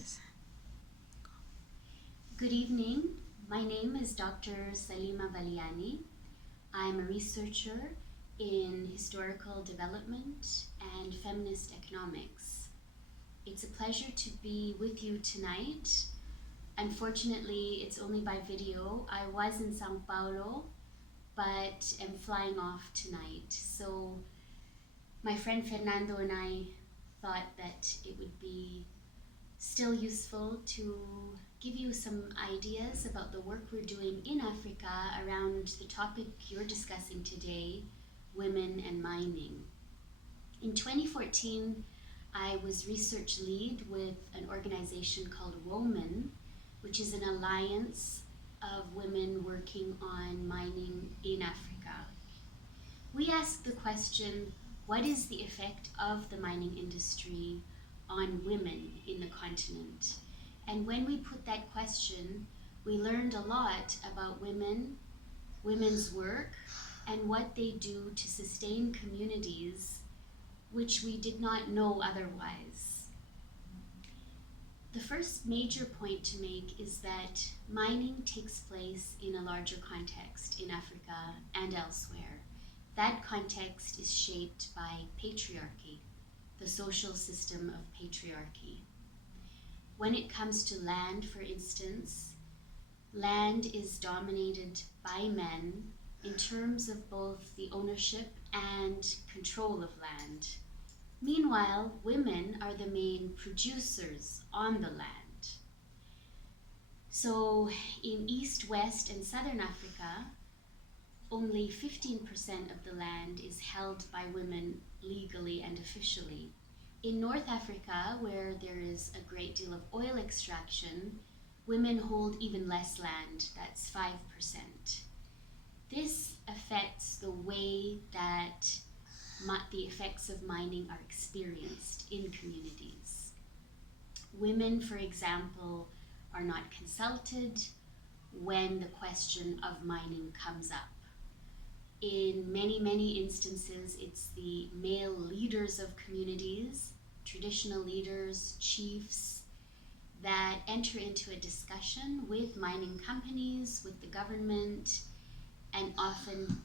Yes. Good evening. My name is Dr. Salimah Valiani. I'm a researcher in historical development and feminist economics. It's a pleasure to be with you tonight. Unfortunately, it's only by video. I was in Sao Paulo, but am flying off tonight. So my friend Fernando and I thought that it would be still useful to give you some ideas about the work we're doing in Africa around the topic you're discussing today, women and mining. In 2014, I was research lead with an organization called Women, which is an alliance of women working on mining in Africa. We asked the question, what is the effect of the mining industry on women in the continent? And when we put that question, we learned a lot about women, women's work, and what they do to sustain communities which we did not know otherwise. The first major point to make is that mining takes place in a larger context in Africa and elsewhere. That context is shaped by patriarchy, the social system of patriarchy. When it comes to land, for instance, land is dominated by men in terms of both the ownership and control of land. Meanwhile, women are the main producers on the land. So in East, West, and Southern Africa, only 15% of the land is held by women legally and officially. In North Africa, where there is a great deal of oil extraction, women hold even less land, that's 5%. This affects the way that the effects of mining are experienced in communities. Women, for example, are not consulted when the question of mining comes up. In many instances, it's the male leaders of communities, traditional leaders, chiefs, that enter into a discussion with mining companies, with the government, and often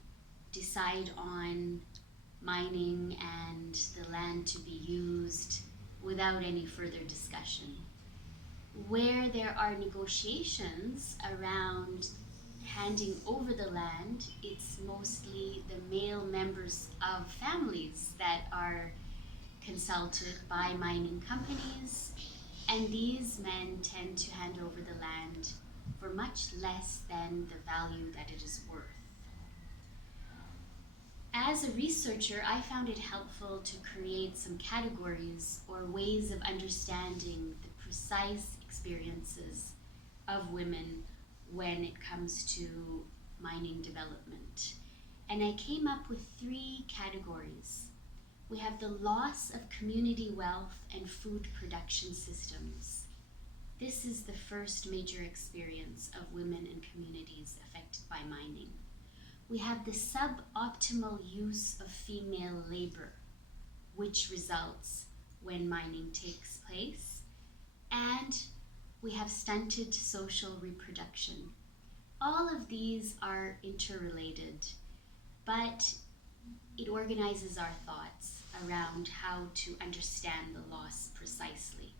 decide on mining and the land to be used without any further discussion. Where there are negotiations around handing over the land, it's mostly the male members of families that are consulted by mining companies, and these men tend to hand over the land for much less than the value that it is worth. As a researcher, I found it helpful to create some categories or ways of understanding the precise experiences of women when it comes to mining development. And I came up with 3 categories. We have the loss of community wealth and food production systems. This is the first major experience of women and communities affected by mining. We have the suboptimal use of female labor, which results when mining takes place, and we have stunted social reproduction. All of these are interrelated, but it organizes our thoughts around how to understand the loss precisely.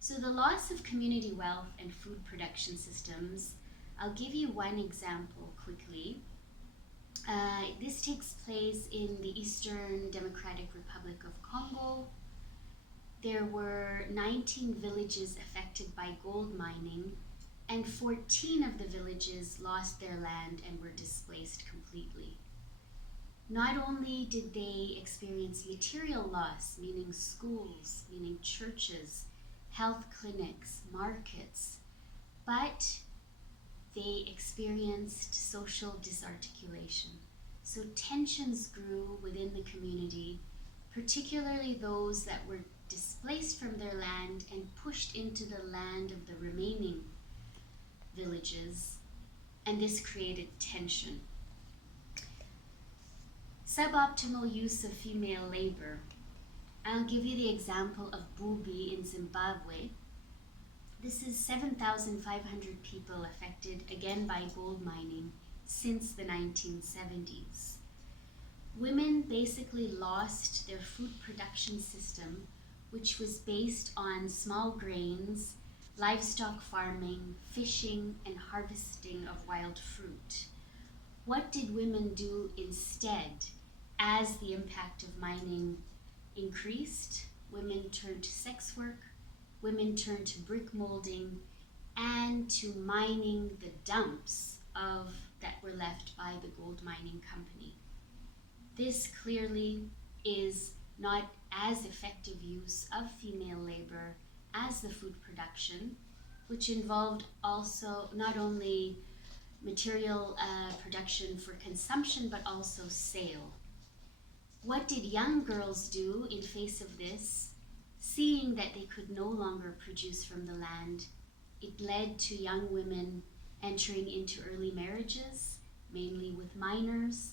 So the loss of community wealth and food production systems, I'll give you one example quickly. This takes place in the Eastern Democratic Republic of Congo. There were 19 villages affected by gold mining, and 14 of the villages lost their land and were displaced completely. Not only did they experience material loss, meaning schools, meaning churches, health clinics, markets, but they experienced social disarticulation. So tensions grew within the community, particularly those that were displaced from their land and pushed into the land of the remaining villages, and this created tension. Suboptimal use of female labor. I'll give you the example of Bubi in Zimbabwe. This is 7,500 people affected again by gold mining since the 1970s. Women basically lost their food production system, which was based on small grains, livestock farming, fishing, and harvesting of wild fruit. What did women do instead as the impact of mining increased? Women turned to sex work, women turned to brick molding, and to mining the dumps that were left by the gold mining company. This clearly is not as effective use of female labor as the food production, which involved also not only material production for consumption but also sale. What did young girls do in face of this? Seeing that they could no longer produce from the land, it led to young women entering into early marriages, mainly with minors,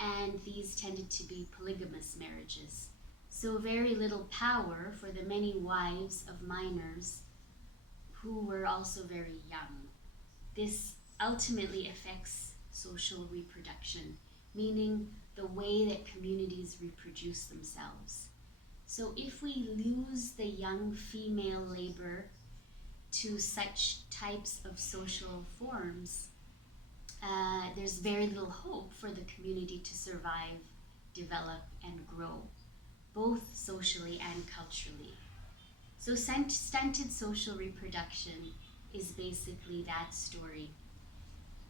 and these tended to be polygamous marriages. So very little power for the many wives of miners who were also very young. This ultimately affects social reproduction, meaning the way that communities reproduce themselves. So if we lose the young female labor to such types of social forms, there's very little hope for the community to survive, develop, and grow, both socially and culturally. So stunted social reproduction is basically that story.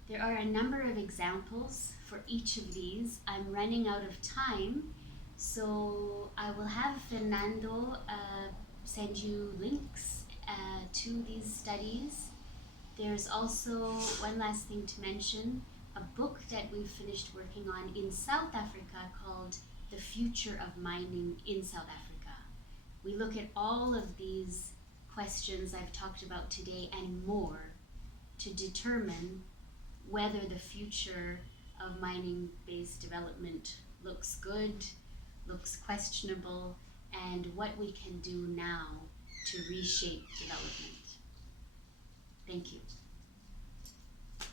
There are a number of examples for each of these. I'm running out of time, so I will have Fernando send you links to these studies. There's also one last thing to mention, a book that we've finished working on in South Africa called The Future of Mining in South Africa. We look at all of these questions I've talked about today and more to determine whether the future of mining-based development looks good, looks questionable, and what we can do now to reshape development. Thank you.